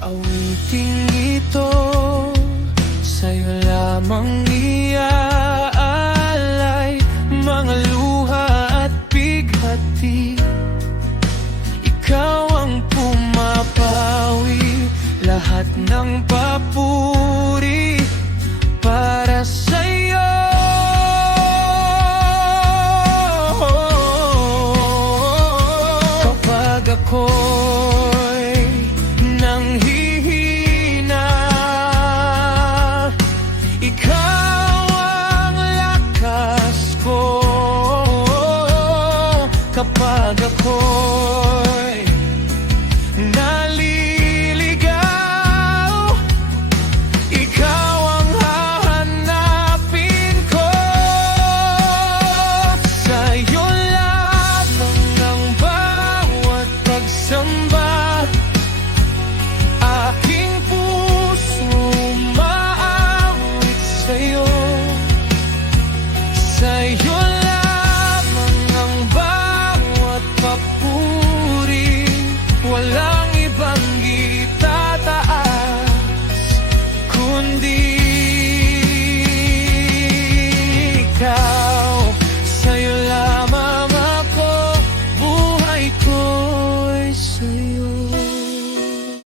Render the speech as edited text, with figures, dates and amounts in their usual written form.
Awiting ito sa'yo lamang iaalay, mga luha at bighati. Ikaw ang pumapawi, lahat ng papuri para sa'yo. Kapag ako'y nanghihina, ikaw ang lakas ko. Kapag ako'y naliligaw, ikaw ang hahanapin ko. Sa'yo lamang ang bawat pagsamba, aking puso umaawit sa'yo. Sa'yo